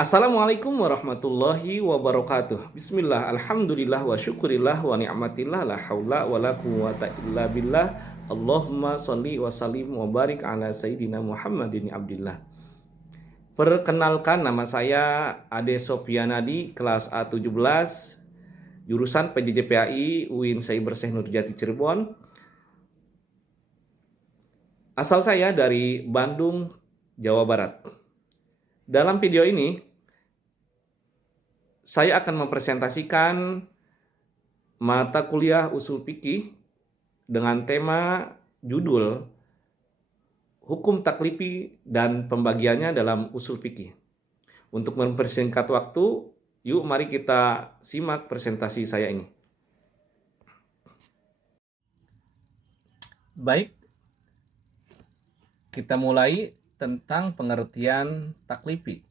Assalamualaikum warahmatullahi wabarakatuh. Bismillah, alhamdulillah wa syukurillah wa ni'matillah la haula wa la quwwata illa billah. Allahumma sholli wa sallim wa barik ala sayyidina Muhammadin abdillah. Perkenalkan, nama saya Ade Sopianadi, kelas A17, jurusan PJJ UIN Cyber Nurjati Cirebon. Asal saya dari Bandung, Jawa Barat. Dalam video ini saya akan mempresentasikan mata kuliah usul fikih dengan tema judul Hukum Taklifi dan Pembagiannya dalam Usul Fikih. Untuk mempersingkat waktu, yuk mari kita simak presentasi saya ini. Baik, kita mulai tentang pengertian taklifi.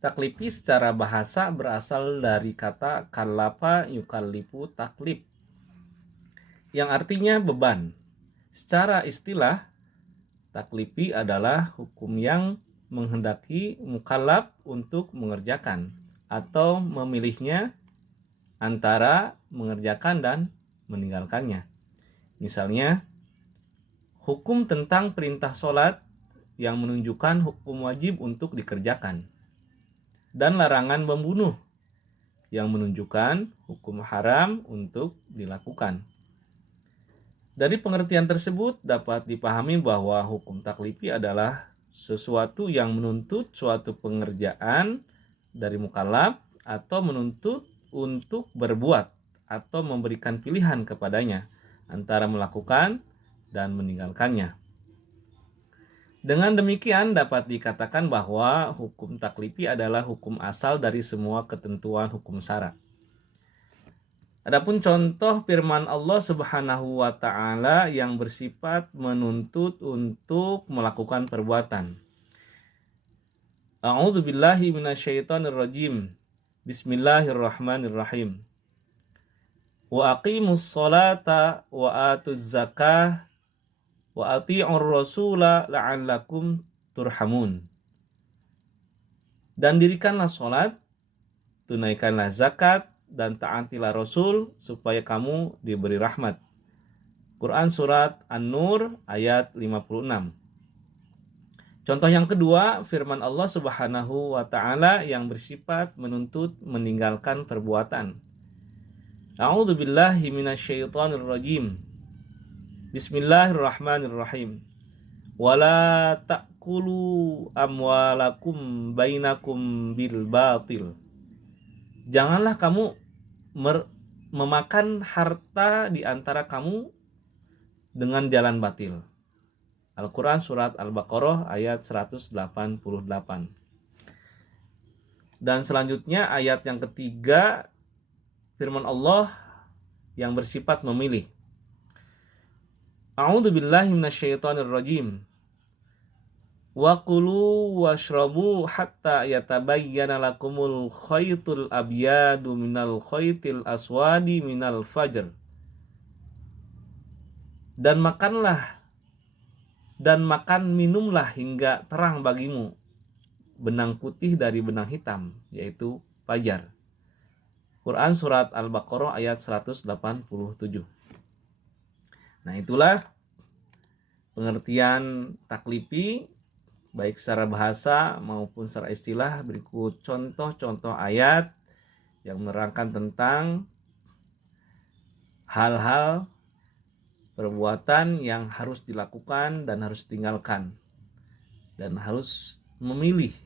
Taklifi secara bahasa berasal dari kata kallafa yukallifu taklif, yang artinya beban. Secara istilah, taklifi adalah hukum yang menghendaki mukallaf untuk mengerjakan atau memilihnya antara mengerjakan dan meninggalkannya. Misalnya, hukum tentang perintah sholat yang menunjukkan hukum wajib untuk dikerjakan, dan larangan membunuh yang menunjukkan hukum haram untuk dilakukan. Dari pengertian tersebut dapat dipahami bahwa hukum taklifi adalah sesuatu yang menuntut suatu pengerjaan dari mukallaf atau menuntut untuk berbuat atau memberikan pilihan kepadanya antara melakukan dan meninggalkannya. Dengan demikian dapat dikatakan bahwa hukum taklifi adalah hukum asal dari semua ketentuan hukum syara. Adapun contoh firman Allah Subhanahu wa taala yang bersifat menuntut untuk melakukan perbuatan. A'udzubillahi minasyaitonirrajim. Bismillahirrahmanirrahim. Wa aqimus sholata wa atuz zakah wa ati'ur rasula la'allakum turhamun. Dan dirikanlah sholat, tunaikanlah zakat, dan taatilah Rasul supaya kamu diberi rahmat. Quran Surat An-Nur ayat 56. Contoh yang kedua, firman Allah Subhanahu wa taala yang bersifat menuntut meninggalkan perbuatan. A'udzubillahi minasyaitonirrajim. Bismillahirrahmanirrahim. Wala ta'kulu amwalakum bainakum bil batil. Janganlah kamu memakan harta di antara kamu dengan jalan batil. Al-Quran Surat Al-Baqarah ayat 188. Dan selanjutnya ayat yang ketiga, firman Allah yang bersifat memilih. A'udzubillahi minasyaitonirrajim. Wa kulu washrabu hatta yatabayyana lakumul khaytul abyadu minal khaytil aswadi minal fajr. Dan makan minumlah hingga terang bagimu benang putih dari benang hitam, yaitu fajar. Quran Surat Al-Baqarah ayat 187. Nah, itulah pengertian taklifi baik secara bahasa maupun secara istilah. Berikut contoh-contoh ayat yang menerangkan tentang hal-hal perbuatan yang harus dilakukan dan harus ditinggalkan dan harus memilih.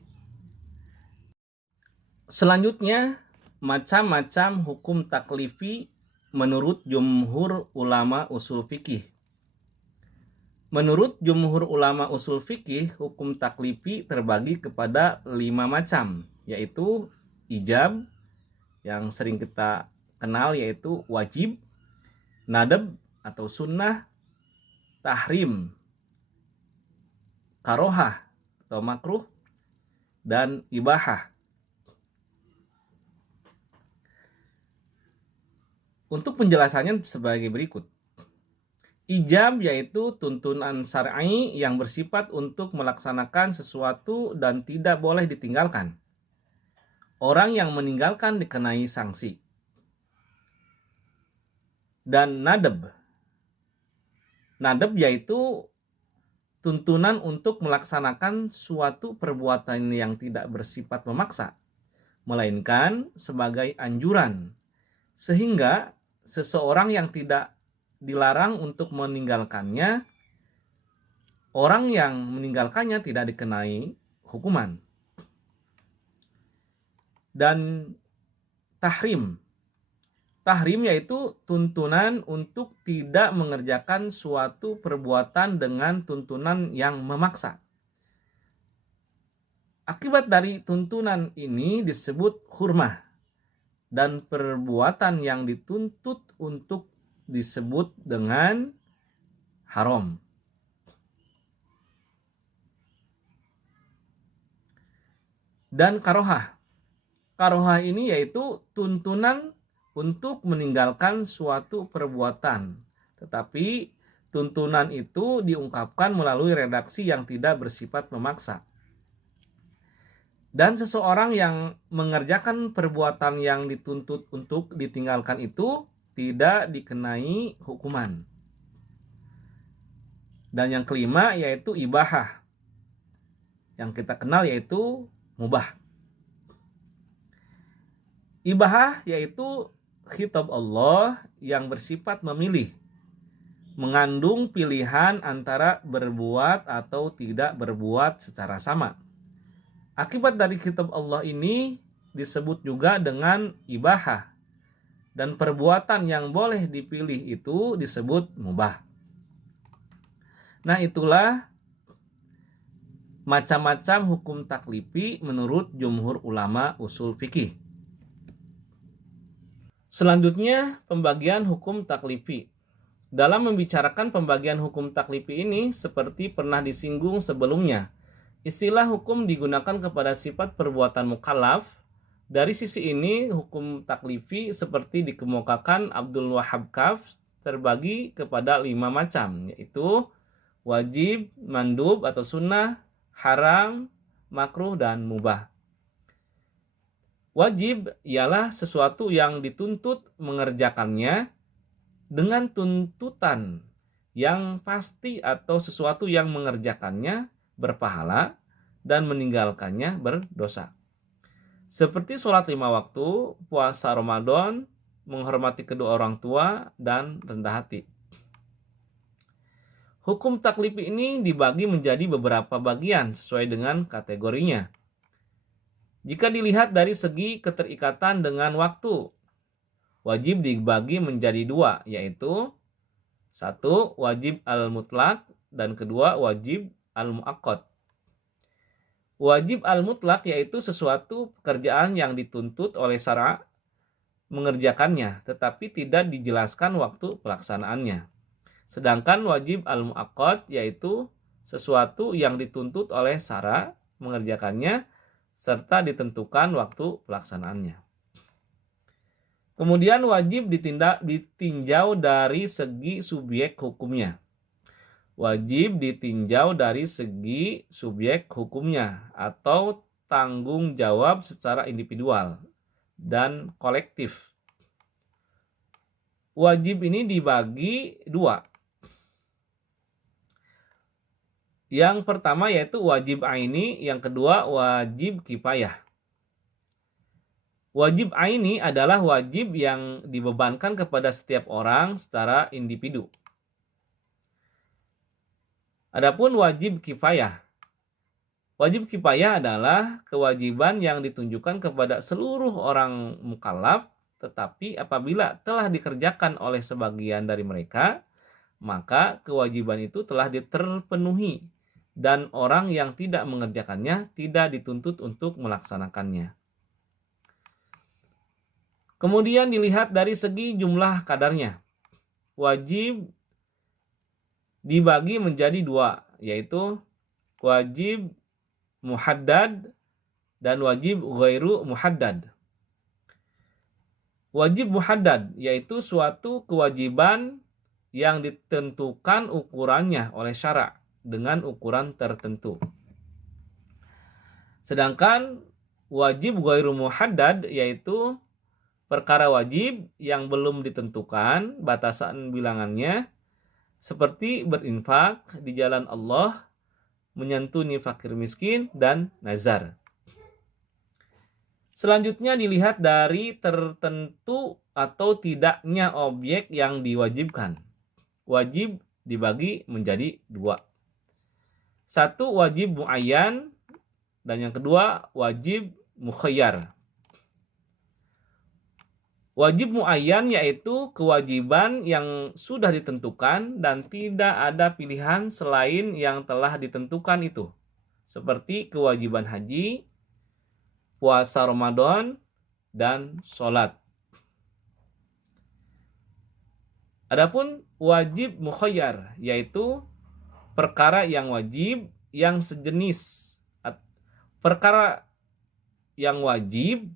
Selanjutnya, macam-macam hukum taklifi menurut jumhur ulama usul fikih. Menurut jumhur ulama usul fikih, hukum taklifi terbagi kepada 5 macam, yaitu ijab, yang sering kita kenal yaitu wajib, nadab atau sunnah, tahrim, karohah atau makruh, dan ibahah. Untuk penjelasannya sebagai berikut. Ijab yaitu tuntunan syar'i yang bersifat untuk melaksanakan sesuatu dan tidak boleh ditinggalkan. Orang yang meninggalkan dikenai sanksi. Dan nadab. Nadab yaitu tuntunan untuk melaksanakan suatu perbuatan yang tidak bersifat memaksa, melainkan sebagai anjuran. Sehingga seseorang yang tidak dilarang untuk meninggalkannya, orang yang meninggalkannya tidak dikenai hukuman. Dan tahrim. Tahrim yaitu tuntunan untuk tidak mengerjakan suatu perbuatan dengan tuntunan yang memaksa. Akibat dari tuntunan ini disebut hurmah. Dan perbuatan yang dituntut untuk disebut dengan haram. Dan karohah. Karohah ini yaitu tuntunan untuk meninggalkan suatu perbuatan. Tetapi tuntunan itu diungkapkan melalui redaksi yang tidak bersifat memaksa. Dan seseorang yang mengerjakan perbuatan yang dituntut untuk ditinggalkan itu tidak dikenai hukuman. Dan yang kelima yaitu ibahah. Yang kita kenal yaitu mubah. Ibahah yaitu khitab Allah yang bersifat memilih, mengandung pilihan antara berbuat atau tidak berbuat secara sama. Akibat dari khitab Allah ini disebut juga dengan ibahah, dan perbuatan yang boleh dipilih itu disebut mubah. Nah, itulah macam-macam hukum taklifi menurut jumhur ulama usul fikih. Selanjutnya, pembagian hukum taklifi. Dalam membicarakan pembagian hukum taklifi ini, seperti pernah disinggung sebelumnya, istilah hukum digunakan kepada sifat perbuatan mukallaf. Dari sisi ini, hukum taklifi seperti dikemukakan Abdul Wahab Kaf terbagi kepada 5 macam, yaitu wajib, mandub atau sunnah, haram, makruh, dan mubah. Wajib ialah sesuatu yang dituntut mengerjakannya dengan tuntutan yang pasti atau sesuatu yang mengerjakannya berpahala dan meninggalkannya berdosa. Seperti sholat 5 waktu, puasa Ramadan, menghormati kedua orang tua, dan rendah hati. Hukum taklifi ini dibagi menjadi beberapa bagian sesuai dengan kategorinya. Jika dilihat dari segi keterikatan dengan waktu, wajib dibagi menjadi 2, yaitu 1. Wajib al-mutlak dan kedua wajib al-muakkad. Wajib al-mutlak yaitu sesuatu pekerjaan yang dituntut oleh syara' mengerjakannya, tetapi tidak dijelaskan waktu pelaksanaannya. Sedangkan wajib al-muakkad yaitu sesuatu yang dituntut oleh syara' mengerjakannya serta ditentukan waktu pelaksanaannya. Kemudian wajib ditinjau dari segi subjek hukumnya. Wajib ditinjau dari segi subjek hukumnya atau tanggung jawab secara individual dan kolektif. Wajib ini dibagi 2. Yang pertama yaitu wajib aini, yang kedua wajib kifayah. Wajib aini adalah wajib yang dibebankan kepada setiap orang secara individu. Adapun wajib kifayah. Wajib kifayah adalah kewajiban yang ditunjukkan kepada seluruh orang mukallaf, tetapi apabila telah dikerjakan oleh sebagian dari mereka, maka kewajiban itu telah terpenuhi dan orang yang tidak mengerjakannya tidak dituntut untuk melaksanakannya. Kemudian dilihat dari segi jumlah kadarnya. Wajib dibagi menjadi 2, yaitu wajib muhaddad dan wajib ghairu muhaddad. Wajib muhaddad yaitu suatu kewajiban yang ditentukan ukurannya oleh syara' dengan ukuran tertentu. Sedangkan wajib ghairu muhaddad yaitu perkara wajib yang belum ditentukan batasan bilangannya, seperti berinfak di jalan Allah, menyantuni fakir miskin, dan nazar. Selanjutnya dilihat dari tertentu atau tidaknya objek yang diwajibkan. Wajib dibagi menjadi dua. Satu wajib muayyan dan yang kedua wajib mukhayyar. Wajib muayyan yaitu kewajiban yang sudah ditentukan dan tidak ada pilihan selain yang telah ditentukan itu. Seperti kewajiban haji, puasa Ramadan, dan sholat. Adapun wajib mukhayyar yaitu perkara yang wajib yang sejenis. Perkara yang wajib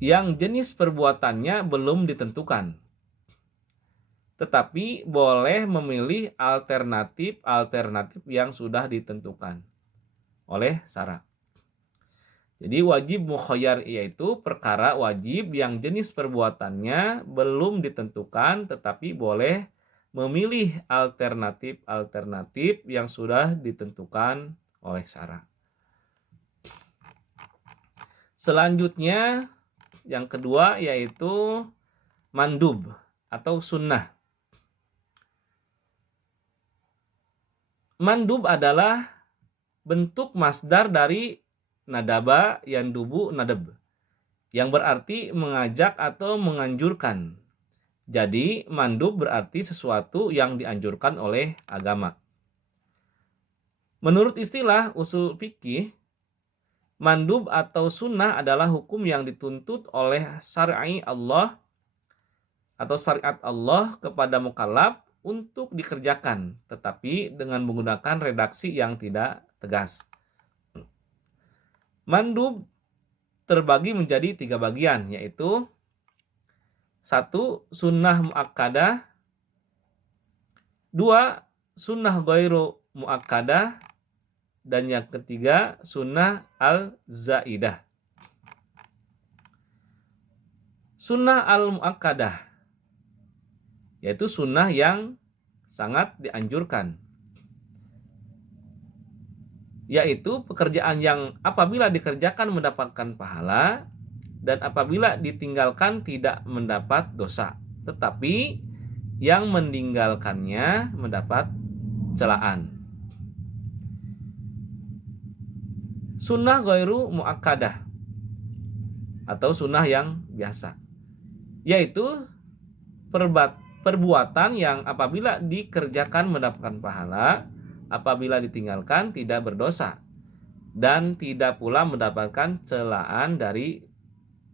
yang jenis perbuatannya belum ditentukan, tetapi boleh memilih alternatif yang sudah ditentukan oleh syara'. Jadi wajib mukhayyar yaitu perkara wajib yang jenis perbuatannya belum ditentukan, tetapi boleh memilih alternatif yang sudah ditentukan oleh syara'. Selanjutnya yang kedua yaitu mandub atau sunnah. Mandub adalah bentuk masdar dari nadaba yandubu nadab, yang berarti mengajak atau menganjurkan. Jadi mandub berarti sesuatu yang dianjurkan oleh agama. Menurut istilah usul fikih, mandub atau sunnah adalah hukum yang dituntut oleh syariat Allah kepada mukallaf untuk dikerjakan, tetapi dengan menggunakan redaksi yang tidak tegas. Mandub terbagi menjadi 3 bagian, yaitu 1. Sunnah muakkadah, 2. Sunnah ghairu muakkadah, dan yang ketiga sunnah al-zaidah. Sunnah al-muakkadah yaitu sunnah yang sangat dianjurkan, yaitu pekerjaan yang apabila dikerjakan mendapatkan pahala dan apabila ditinggalkan tidak mendapat dosa, tetapi yang meninggalkannya mendapat celaan. Sunnah ghairu muakkadah atau sunnah yang biasa, yaitu perbuatan yang apabila dikerjakan mendapatkan pahala, apabila ditinggalkan tidak berdosa, dan tidak pula mendapatkan celaan dari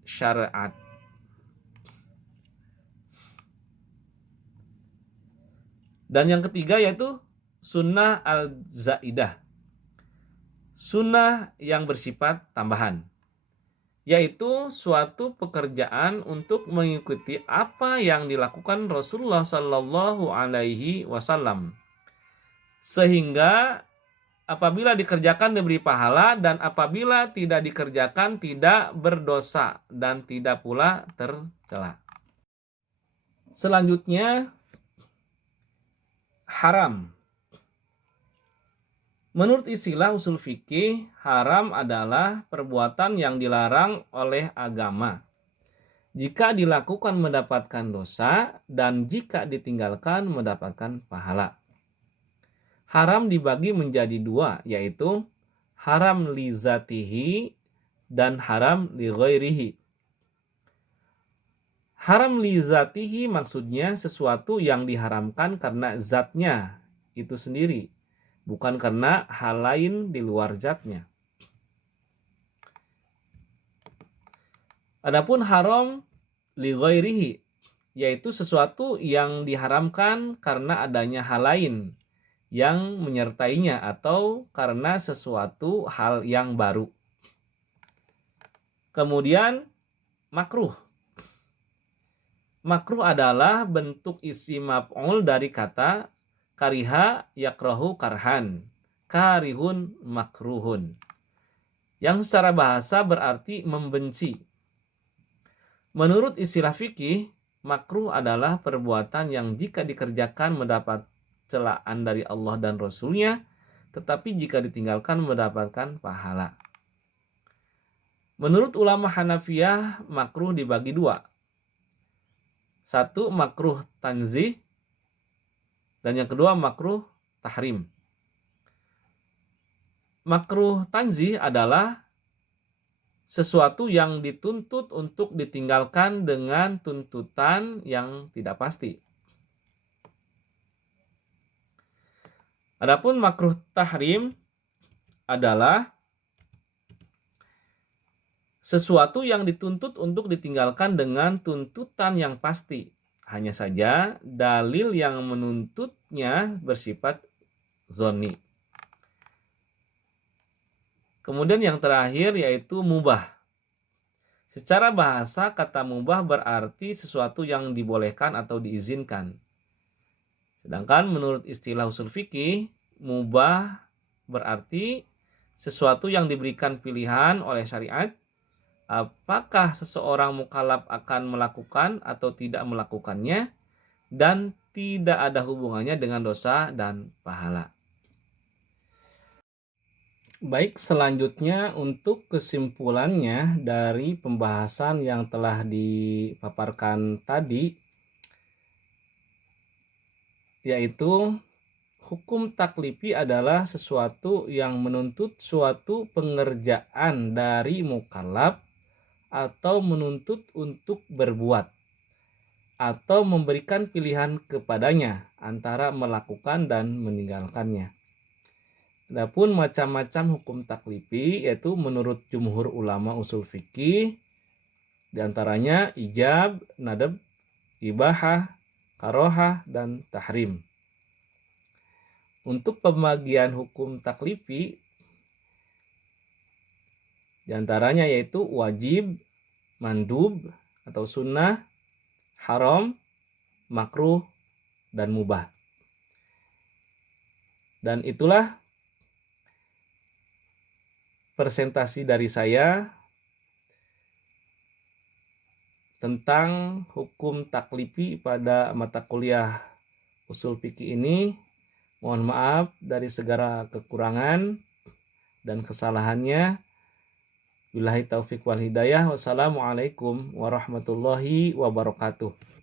syariat. Dan yang ketiga yaitu sunnah al-zaidah, sunnah yang bersifat tambahan, yaitu suatu pekerjaan untuk mengikuti apa yang dilakukan Rasulullah Shallallahu Alaihi Wasallam, sehingga apabila dikerjakan diberi pahala dan apabila tidak dikerjakan tidak berdosa dan tidak pula tercela. Selanjutnya haram. Menurut istilah usul fikih, haram adalah perbuatan yang dilarang oleh agama. Jika dilakukan mendapatkan dosa dan jika ditinggalkan mendapatkan pahala. Haram dibagi menjadi 2, yaitu haram li zatihi dan haram li ghairihi. Haram li zatihi maksudnya sesuatu yang diharamkan karena zatnya itu sendiri, bukan karena hal lain di luar zatnya. Adapun haram li ghairihi yaitu sesuatu yang diharamkan karena adanya hal lain yang menyertainya atau karena sesuatu hal yang baru. Kemudian makruh. Makruh adalah bentuk isim maf'ul dari kata kariha yakrahu karhan, karihun makruhun, yang secara bahasa berarti membenci. Menurut istilah fikih, makruh adalah perbuatan yang jika dikerjakan mendapat celaan dari Allah dan Rasul-Nya, tetapi jika ditinggalkan mendapatkan pahala. Menurut ulama Hanafiyah, makruh dibagi dua. Satu, makruh tanzih, dan yang kedua makruh tahrim. Makruh tanzih adalah sesuatu yang dituntut untuk ditinggalkan dengan tuntutan yang tidak pasti. Adapun makruh tahrim adalah sesuatu yang dituntut untuk ditinggalkan dengan tuntutan yang pasti. Hanya saja dalil yang menuntutnya bersifat zonni. Kemudian yang terakhir yaitu mubah. Secara bahasa kata mubah berarti sesuatu yang dibolehkan atau diizinkan. Sedangkan menurut istilah usul fikih, mubah berarti sesuatu yang diberikan pilihan oleh syariat, apakah seseorang mukallaf akan melakukan atau tidak melakukannya, dan tidak ada hubungannya dengan dosa dan pahala. Baik, selanjutnya untuk kesimpulannya dari pembahasan yang telah dipaparkan tadi, yaitu hukum taklifi adalah sesuatu yang menuntut suatu pengerjaan dari mukallaf atau menuntut untuk berbuat atau memberikan pilihan kepadanya antara melakukan dan meninggalkannya. Adapun macam-macam hukum taklifi yaitu menurut jumhur ulama usul fikih diantaranya ijab, nadab, ibahah, karohah, dan tahrim. Untuk pembagian hukum taklifi diantaranya yaitu wajib, mandub atau sunnah, haram, makruh, dan mubah. Dan itulah presentasi dari saya tentang hukum taklifi pada mata kuliah usul fikih ini. Mohon maaf dari segala kekurangan dan kesalahannya. Billahi taufiq wal hidayah. Wassalamualaikum warahmatullahi wabarakatuh.